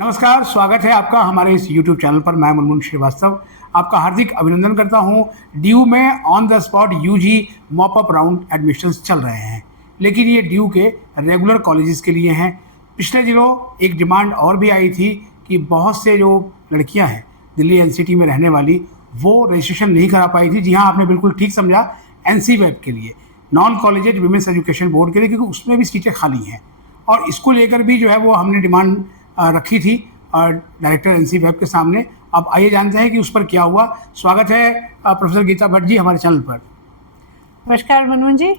नमस्कार, स्वागत है आपका हमारे इस YouTube चैनल पर। मैं मुनमुन श्रीवास्तव आपका हार्दिक अभिनंदन करता हूं। ड्यू में on the spot UG mop up round admissions चल रहे हैं, लेकिन ये ड्यू के रेगुलर कॉलेजेस के लिए हैं। पिछले दिनों एक डिमांड और भी आई थी कि बहुत से जो लड़कियां हैं दिल्ली एनसीटी में रहने वाली, वो रजिस्ट्रेशन नहीं करा पाई थी। जी हाँ, आपने बिल्कुल ठीक समझा, NCVEB के लिए, non collegiate women's education board के लिए, क्योंकि उसमें भी सीटें खाली हैं। और इसको लेकर भी जो है वो हमने डिमांड रखी थी डायरेक्टर NCVEB के सामने। अब आइए जानते हैं कि उस पर क्या हुआ। स्वागत है प्रोफेसर गीता भट्ट जी हमारे चैनल पर। नमस्कार मनमोहन जी,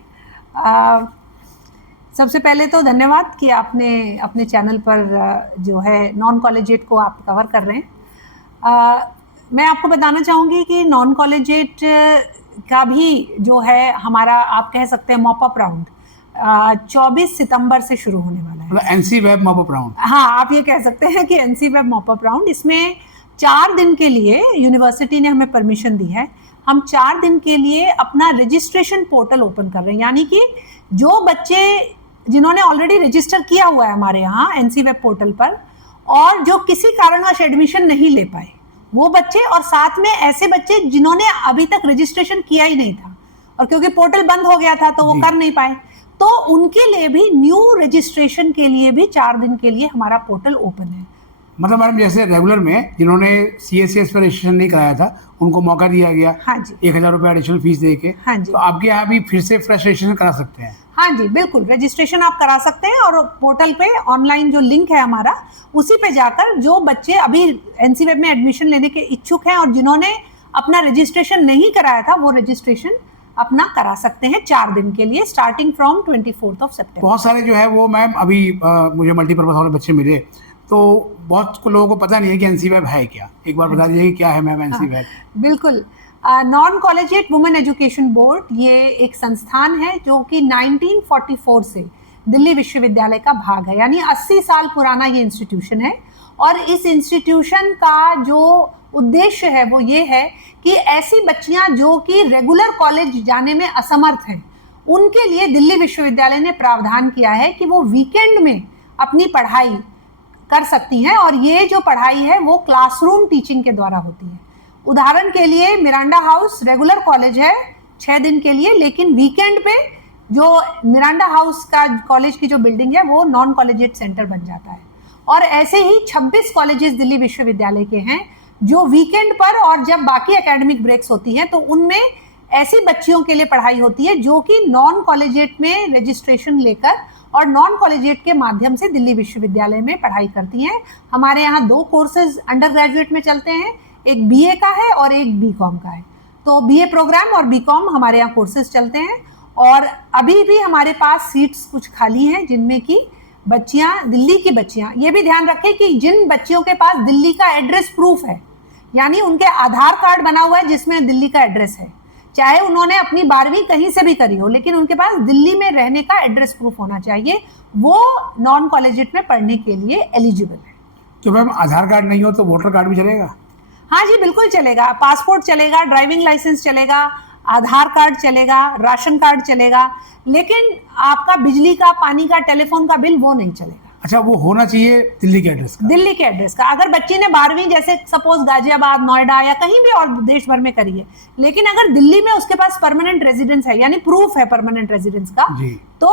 सबसे पहले तो धन्यवाद कि आपने अपने चैनल पर जो है नॉन कॉलेजिएट को आप कवर कर रहे हैं। मैं आपको बताना चाहूँगी कि नॉन कॉलेजिएट का भी जो है हमारा, आप कह सकते हैं, मॉप अप राउंड 24 सितंबर से शुरू होने वाला है। मतलब NCVEB मॉप अप राउंड? हाँ, आप ये कह सकते हैं कि NCVEB मॉप अप राउंड। इसमें 4 दिन के लिए यूनिवर्सिटी ने हमें परमिशन दी है। हम 4 दिन के लिए अपना रजिस्ट्रेशन पोर्टल ओपन कर रहे हैं, यानी कि जो बच्चे जिन्होंने ऑलरेडी रजिस्टर किया हुआ है हमारे यहाँ NCVEB पोर्टल पर और जो किसी कारणवश एडमिशन नहीं ले पाए, वो बच्चे, और साथ में ऐसे बच्चे जिन्होंने अभी तक रजिस्ट्रेशन किया ही नहीं था और क्योंकि पोर्टल बंद हो गया था तो वो कर नहीं पाए, तो उनके लिए भी न्यू रजिस्ट्रेशन के लिए भी 4 दिन के लिए हमारा पोर्टल ओपन है। मतलब मैडम, जैसे रेगुलर में जिन्होंने CACS पर रजिस्ट्रेशन नहीं कराया था उनको मौका दिया गया। हाँ जी, 1000 रुपये एडिशनल फीस दे के। हाँ जी, तो आपके यहाँ भी फिर से फ्रेश रजिस्ट्रेशन करा सकते हैं? हाँ जी, बिल्कुल, रजिस्ट्रेशन आप करा सकते हैं और पोर्टल पे ऑनलाइन जो लिंक है हमारा, उसी पे जाकर जो बच्चे अभी NCVEB में एडमिशन लेने के इच्छुक हैं और जिन्होंने अपना रजिस्ट्रेशन नहीं कराया था, वो रजिस्ट्रेशन अपना करा सकते हैं 4 दिन के लिए, स्टार्टिंग फ्रॉम 24 सितंबर। बहुत सारे जो है वो मैम अभी मुझे मल्टीपर्पज वाले बच्चे मिले, तो बहुत लोगों को पता नहीं है कि NCVEB है क्या। एक बार बता दीजिए क्या है मैम NCVEB? बिल्कुल, non collegiate women education board ये एक संस्थान है जो कि 1944 से दिल्ली विश्वविद्यालय का भाग है, यानी 80 साल पुराना ये इंस्टीट्यूशन है। और इस इंस्टीट्यूशन का जो उद्देश्य है वो ये है कि ऐसी बच्चियां जो कि रेगुलर कॉलेज जाने में असमर्थ हैं, उनके लिए दिल्ली विश्वविद्यालय ने प्रावधान किया है कि वो वीकेंड में अपनी पढ़ाई कर सकती हैं, और ये जो पढ़ाई है वो क्लासरूम टीचिंग के द्वारा होती है। उदाहरण के लिए मिरांडा हाउस रेगुलर कॉलेज है 6 दिन के लिए, लेकिन वीकेंड पे जो मिरांडा हाउस का कॉलेज की जो बिल्डिंग है वो नॉन कॉलेजिएट सेंटर बन जाता है। और ऐसे ही 26 कॉलेजेस दिल्ली विश्वविद्यालय के हैं जो वीकेंड पर और जब बाकी एकेडमिक ब्रेक्स होती हैं तो उनमें ऐसी बच्चियों के लिए पढ़ाई होती है जो कि नॉन कॉलेजिएट में रजिस्ट्रेशन लेकर और नॉन कॉलेजिएट के माध्यम से दिल्ली विश्वविद्यालय में पढ़ाई करती हैं। हमारे यहाँ 2 कोर्सेज अंडर ग्रेजुएट में चलते हैं, एक BA का है और एक BCom का है। तो BA प्रोग्राम और BCom हमारे यहाँ कोर्सेज चलते हैं, और अभी भी हमारे पास सीट्स कुछ खाली हैं जिनमें कि बच्चियाँ, दिल्ली की बच्चियाँ, ये भी ध्यान रखें कि जिन बच्चियों के पास दिल्ली का एड्रेस प्रूफ है, यानी उनके आधार कार्ड बना हुआ है जिसमें दिल्ली का एड्रेस है, चाहे उन्होंने अपनी 12वीं कहीं से भी करी हो, लेकिन उनके पास दिल्ली में रहने का एड्रेस प्रूफ होना चाहिए, वो नॉन कॉलेजिएट में पढ़ने के लिए एलिजिबल है। तो मैम आधार कार्ड नहीं हो तो वोटर कार्ड भी चलेगा? हाँ जी, बिल्कुल चलेगा। पासपोर्ट चलेगा, ड्राइविंग लाइसेंस चलेगा, आधार कार्ड चलेगा, राशन कार्ड चलेगा, लेकिन आपका बिजली का, पानी का, टेलीफोन का बिल वो नहीं चलेगा। अच्छा, वो होना चाहिए दिल्ली के एड्रेस का? दिल्ली के एड्रेस का। अगर बच्ची ने 12वीं जैसे सपोज गाजियाबाद, नोएडा या कहीं भी और देश भर में करी है, लेकिन अगर दिल्ली में उसके पास परमानेंट रेजिडेंस है, यानी प्रूफ है परमानेंट रेजिडेंस का, तो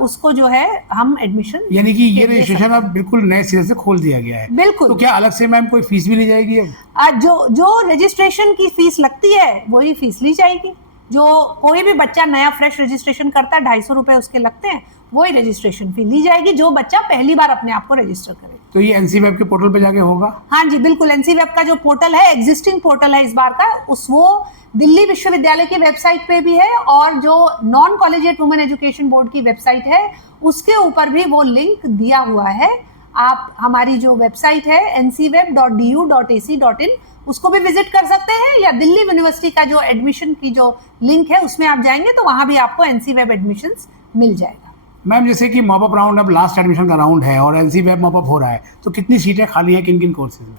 उसको जो है हम एडमिशन, यानी कि ये रजिस्ट्रेशन अब बिल्कुल नए सिरे से खोल दिया गया है। बिल्कुल। तो क्या अलग से मैम कोई फीस भी ली जाएगी अब? जो रजिस्ट्रेशन की फीस लगती है वही फीस ली जाएगी। जो कोई भी बच्चा नया फ्रेश रजिस्ट्रेशन करता है, 250 रुपए उसके लगते हैं, वही रजिस्ट्रेशन फी ली जाएगी जो बच्चा पहली बार अपने आप को रजिस्टर करे। तो ये NCVEB के पोर्टल पे जाके होगा? हाँ जी, बिल्कुल। NCVEB का जो पोर्टल है, एग्जिस्टिंग पोर्टल है इस बार का, वो दिल्ली विश्वविद्यालय की वेबसाइट पे भी है, और जो non collegiate women education board की वेबसाइट है उसके ऊपर भी वो लिंक दिया हुआ है। आप हमारी जो वेबसाइट है ncveb.du.ac.in उसको भी विजिट कर सकते हैं, या दिल्ली यूनिवर्सिटी का जो एडमिशन की जो लिंक है उसमें आप जाएंगे तो वहां भी आपको NCVEB एडमिशंस मिल जाएगा। मैम, जैसे कि मॉप अप राउंड अब लास्ट एडमिशन का राउंड है और NCVEB मॉप अप हो रहा है, तो कितनी सीटें खाली हैं किन किन कोर्सेज में?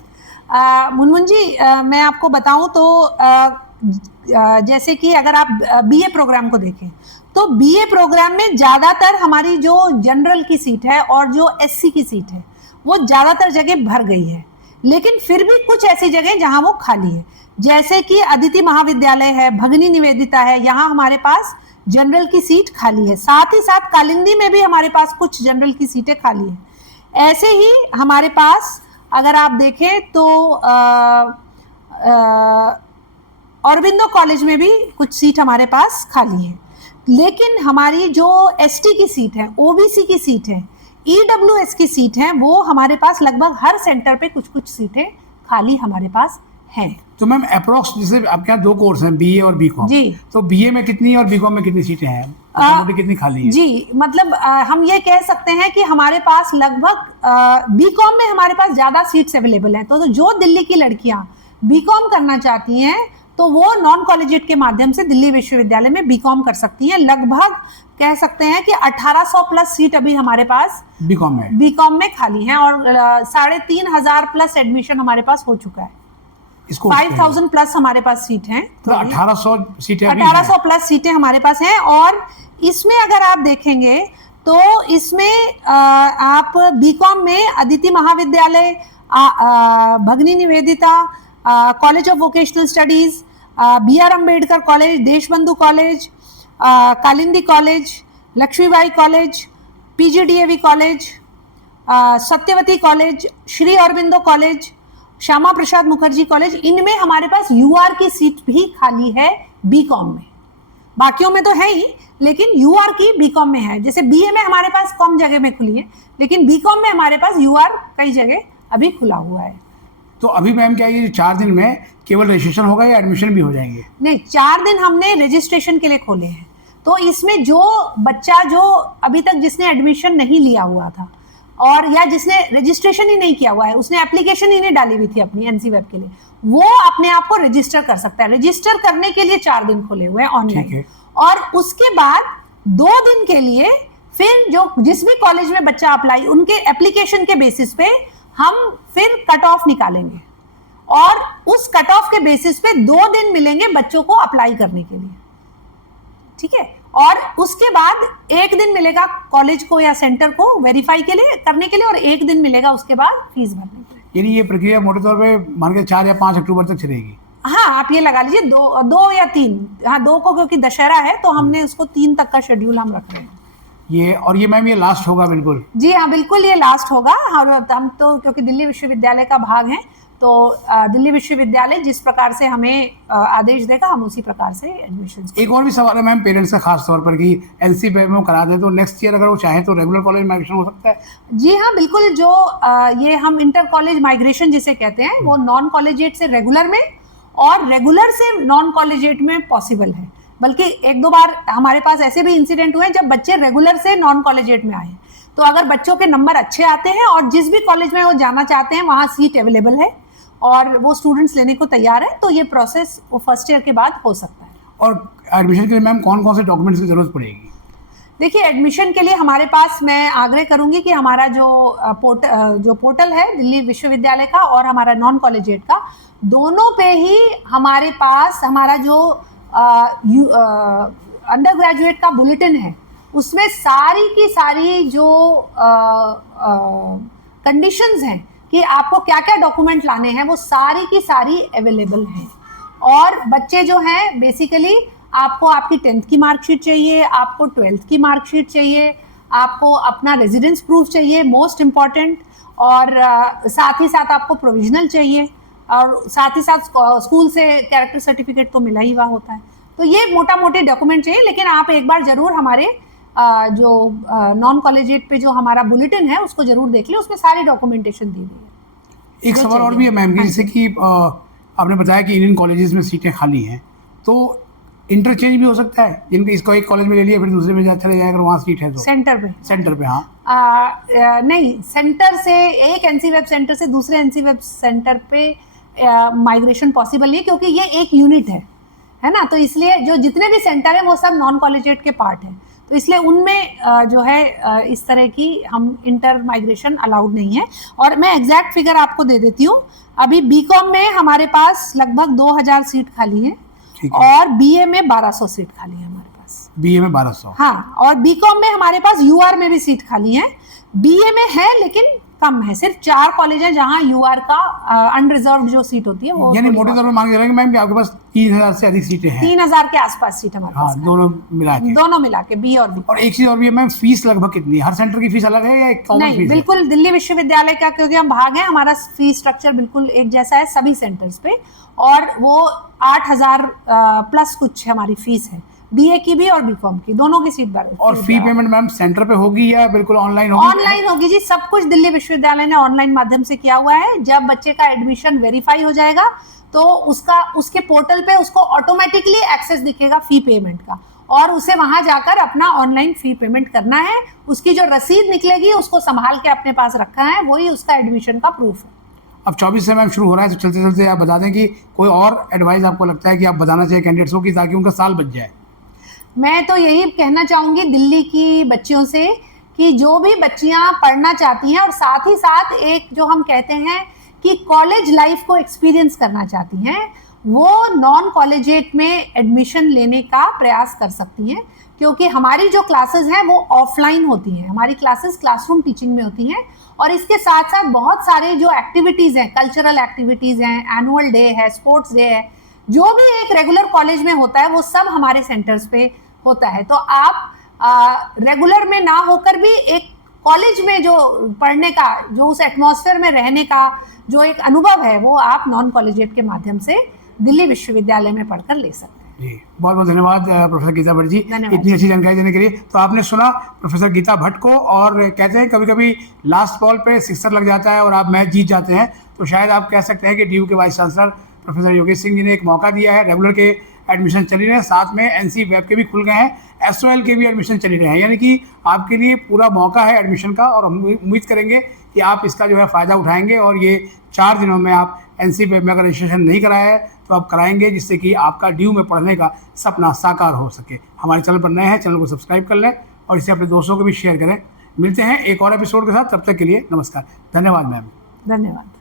मुनमुन जी, मैं आपको बताऊं तो जैसे कि अगर आप BA प्रोग्राम को देखें तो BA प्रोग्राम में ज़्यादातर हमारी जो जनरल की सीट है और जो SC की सीट है वो ज़्यादातर जगह भर गई है, लेकिन फिर भी कुछ ऐसी जगह जहां वो खाली है, जैसे कि अदिति महाविद्यालय है, भगिनी निवेदिता है, यहाँ हमारे पास जनरल की सीट खाली है। साथ ही साथ कालिंदी में भी हमारे पास कुछ जनरल की सीटें खाली है। ऐसे ही हमारे पास अगर आप देखें तो औरबिंदो कॉलेज में भी कुछ सीट हमारे पास खाली है। लेकिन हमारी जो एसटी की सीट है, ओबीसी की सीट है, ईडब्ल्यूएस की सीट है, वो हमारे पास लगभग हर सेंटर पे कुछ कुछ सीटें खाली हमारे पास हैं। तो मैम अप्रोक्स जैसे आपके यहाँ 2 कोर्स हैं, बीए और बीकॉम जी। तो बीए में कितनी और बीकॉम में कितनी सीटें हैं, मोटामोटी कितनी खाली है? जी, मतलब हम ये कह सकते हैं कि हमारे पास लगभग बीकॉम में हमारे पास ज़्यादा सीट्स अवेलेबल हैं। तो जो दिल्ली की लड़कियां बीकॉम करना चाहती हैं तो वो नॉन कॉलेजिएट के माध्यम से दिल्ली विश्वविद्यालय में बीकॉम कर सकती हैं। लगभग कह सकते हैं कि 1800 प्लस सीट अभी हमारे पास बीकॉम में खाली हैं और 3500 प्लस एडमिशन हमारे पास हो चुका है। 5000 प्लस हमारे पास सीट हैं, तो 1800 सीटें 1800 प्लस सीटें हमारे पास हैं। और इसमें अगर आप देखेंगे तो इसमें आप बीकॉम में Aditi Mahavidyalaya, Bhagini Nivedita, college of vocational studies, BR Ambedkar college, Deshbandhu college, Kalindi college, Lakshmibai college, PGDAV college, Satyawati college, Shri Aurobindo college, Shyama Prasad Mukherjee college, इनमें हमारे पास UR की सीट भी खाली है बीकॉम में। बाकियों में तो है ही, लेकिन UR की बीकॉम में है। जैसे BA में हमारे पास कम जगह में खुली है, लेकिन बीकॉम में हमारे पास UR कई जगह अभी खुला हुआ है। तो अभी मैम क्या ये 4 दिन में केवल रजिस्ट्रेशन होगा या एडमिशन भी हो जाएंगे? नहीं, 4 दिन हमने रजिस्ट्रेशन के लिए खोले हैं। तो इसमें जो बच्चा जो अभी तक जिसने एडमिशन नहीं लिया हुआ था और या जिसने रजिस्ट्रेशन ही नहीं किया हुआ है, उसने एप्लीकेशन ही नहीं डाली हुई थी अपनी NCWeb के लिए, वो अपने आप को रजिस्टर कर सकता है। रजिस्टर करने के लिए 4 दिन खोले हुए हैं ऑनलाइन, और उसके बाद 2 दिन के लिए फिर जो जिस भी कॉलेज में बच्चा अप्लाई, उनके एप्लीकेशन के बेसिस पे हम फिर कट ऑफ निकालेंगे और उस कट ऑफ के बेसिस पे 2 दिन मिलेंगे बच्चों को अप्लाई करने के लिए, ठीक है। और उसके बाद 1 दिन मिलेगा कॉलेज को या सेंटर को वेरीफाई के लिए करने के लिए, और 1 दिन मिलेगा उसके बाद फीस भरने के लिए। यानी ये प्रक्रिया मोटे तौर पे मान के 4 या 5 अक्टूबर तक चलेगी? हाँ, आप ये लगा लीजिए 2 या 3, हाँ 2 को, क्योंकि दशहरा है तो हमने उसको 3 तक का शेड्यूल हम रख रहे हैं। ये मैम ये लास्ट होगा बिल्कुल? जी हाँ, बिल्कुल ये लास्ट होगा। हम तो क्योंकि दिल्ली विश्वविद्यालय का भाग है, तो दिल्ली विश्वविद्यालय जिस प्रकार से हमें आदेश देगा हम उसी प्रकार से एडमिशन। एक और भी सवाल है मैम पेरेंट्स का खास तौर पर कि NCWeb में करा दे तो नेक्स्ट ईयर अगर वो चाहे तो रेगुलर कॉलेज माइग्रेशन हो सकता है? जी हाँ, बिल्कुल। जो ये हम इंटर कॉलेज माइग्रेशन जिसे कहते हैं, वो नॉन कॉलेजिएट से रेगुलर में और रेगुलर से नॉन कॉलेजिएट में पॉसिबल है। बल्कि 1-2 बार हमारे पास ऐसे भी इंसिडेंट हुए जब बच्चे रेगुलर से नॉन कॉलेजिएट में आए। तो अगर बच्चों के नंबर अच्छे आते हैं और जिस भी कॉलेज में वो जाना चाहते हैं वहाँ सीट अवेलेबल है और वो स्टूडेंट्स लेने को तैयार है, तो ये प्रोसेस वो फर्स्ट ईयर के बाद हो सकता है। और एडमिशन के लिए मैम कौन कौन से डॉक्यूमेंट्स की जरूरत पड़ेगी? देखिए, एडमिशन के लिए हमारे पास मैं आग्रह करूंगी कि हमारा जो पोर्टल है दिल्ली विश्वविद्यालय का और हमारा नॉन कॉलेजिएट का, दोनों पे ही हमारे पास हमारा जो अंडर ग्रेजुएट का बुलेटिन है, उसमें सारी की सारी जो कंडीशंस हैं कि आपको क्या क्या डॉक्यूमेंट लाने हैं, वो सारी की सारी अवेलेबल हैं। और बच्चे जो हैं बेसिकली आपको आपकी 10th की मार्कशीट चाहिए, आपको 12th की मार्कशीट चाहिए, आपको अपना रेजिडेंस प्रूफ चाहिए, मोस्ट इम्पॉर्टेंट, और साथ ही साथ आपको प्रोविजनल चाहिए, और साथ ही साथ स्कूल से कैरेक्टर सर्टिफिकेट तो मिला ही हुआ होता है। तो ये मोटा मोटे डॉक्यूमेंट चाहिए, लेकिन आप एक बार जरूर हमारे जो नॉन कॉलेजिएट पे जो हमारा बुलेटिन है उसको जरूर देख लें, उसमें सारी डॉक्यूमेंटेशन दी हुई है। एक सवाल और भी है मैम, जैसे कि आपने बताया कि इंडियन कॉलेजेस में सीटें खाली हैं, तो इंटरचेंज भी हो सकता है? जिनके इसको एक कॉलेज में ले लिया फिर दूसरे में चले जाएगा, वहाँ सीट है तो सेंटर पे हाँ नहीं, सेंटर से एक NCWeb सेंटर से दूसरे NCWeb सेंटर पे माइग्रेशन पॉसिबल नहीं है, क्योंकि ये एक यूनिट है ना। तो इसलिए जो जितने भी सेंटर है वो सब नॉन कॉलेजिएट के पार्ट है, तो इसलिए उनमें जो है इस तरह की हम इंटर माइग्रेशन अलाउड नहीं है। और मैं एग्जैक्ट फिगर आपको दे देती हूँ। अभी बीकॉम में हमारे पास लगभग 2000 सीट खाली है और BA में 1200 सीट खाली है हमारे पास। BA में 1200? हाँ, और बीकॉम में हमारे पास UR में भी सीट खाली है। BA में है लेकिन कम है। सिर्फ 4 कॉलेज हैं जहां यूआर का अनरिजर्व्ड जो सीट होती है वो यानी मोटे तौर पर मांग रहे हैं मैम कि आपके पास 3000 से अधिक सीटें हैं। 3000 के आसपास सीट हमारे हाँ, पास है। दोनों मिला के बी और बी। और एक चीज और भी है मैम, फीस लगभग कितनी है? हर सेंटर की फीस अलग है या एक कॉमन नहीं, फीस है? बिल्कुल दिल्ली विश्वविद्यालय का, क्योंकि हम भाग हैं, हमारा फीस स्ट्रक्चर बिल्कुल एक जैसा है सभी सेंटर्स पे, और वो 8000 प्लस कुछ हमारी फीस है, बीए की भी और बीकॉम की, दोनों की सीट भर। और फी पेमेंट मैम सेंटर पे होगी या बिल्कुल ऑनलाइन होगी? ऑनलाइन होगी जी, सब कुछ दिल्ली विश्वविद्यालय ने ऑनलाइन माध्यम से किया हुआ है। जब बच्चे का एडमिशन वेरीफाई हो जाएगा तो उसके पोर्टल पे उसको ऑटोमेटिकली एक्सेस दिखेगा फी पेमेंट का, और उसे वहां जाकर अपना ऑनलाइन फी पेमेंट करना है। उसकी जो रसीद निकलेगी उसको संभाल के अपने पास रखना है, वही उसका एडमिशन का प्रूफ है। अब 24 से मैम शुरू हो रहा है, तो चलते चलते आप बता दें कि कोई और एडवाइस आपको लगता है कि आप बताना चाहिए कैंडिडेट्स को, कि ताकि उनका साल बच जाए। मैं तो यही कहना चाहूंगी दिल्ली की बच्चियों से कि जो भी बच्चियां पढ़ना चाहती हैं और साथ ही साथ एक जो हम कहते हैं कि कॉलेज लाइफ को एक्सपीरियंस करना चाहती हैं, वो नॉन कॉलेजिएट में एडमिशन लेने का प्रयास कर सकती हैं, क्योंकि हमारी जो क्लासेस हैं वो ऑफलाइन होती हैं। हमारी क्लासेस क्लासरूम टीचिंग में होती हैं, और इसके साथ साथ बहुत सारे जो एक्टिविटीज़ हैं, कल्चरल एक्टिविटीज़ हैं, एनुअल डे है, स्पोर्ट्स डे है, जो भी एक रेगुलर कॉलेज में होता है वो सब हमारे सेंटर्स पे होता है। तो आप रेगुलर में ना होकर भी एक कॉलेज में जो पढ़ने का, जो उस एटमॉस्फेयर में रहने का जो एक अनुभव है, वो आप नॉन कॉलेजिएट के माध्यम से दिल्ली विश्वविद्यालय में पढ़कर ले सकते हैं। जी, बहुत बहुत धन्यवाद प्रोफेसर गीता भट्ट जी, इतनी अच्छी जानकारी देने के लिए। तो आपने सुना प्रोफेसर गीता भट्ट को, और कहते हैं कभी कभी लास्ट बॉल पे सिक्सर लग जाता है और आप मैच जीत जाते हैं, तो शायद आप कह सकते हैं कि डीयू के vice chancellor professor Yogesh Singh ji ने एक मौका दिया है। रेगुलर के एडमिशन चल रहे हैं, साथ में एनसी वेब के भी खुल गए हैं, एसओएल के भी एडमिशन चल रहे हैं, यानी कि आपके लिए पूरा मौका है एडमिशन का, और हम उम्मीद करेंगे कि आप इसका जो है फ़ायदा उठाएंगे, और ये 4 दिनों में आप एनसी वेब में अगर रजिस्ट्रेशन नहीं कराया है तो आप कराएंगे, जिससे कि आपका डीयू में पढ़ने का सपना साकार हो सके। हमारे चैनल पर नए हैं, चैनल को सब्सक्राइब कर लें और इसे अपने दोस्तों को भी शेयर करें। मिलते हैं एक और एपिसोड के साथ, तब तक के लिए नमस्कार। धन्यवाद मैम। धन्यवाद।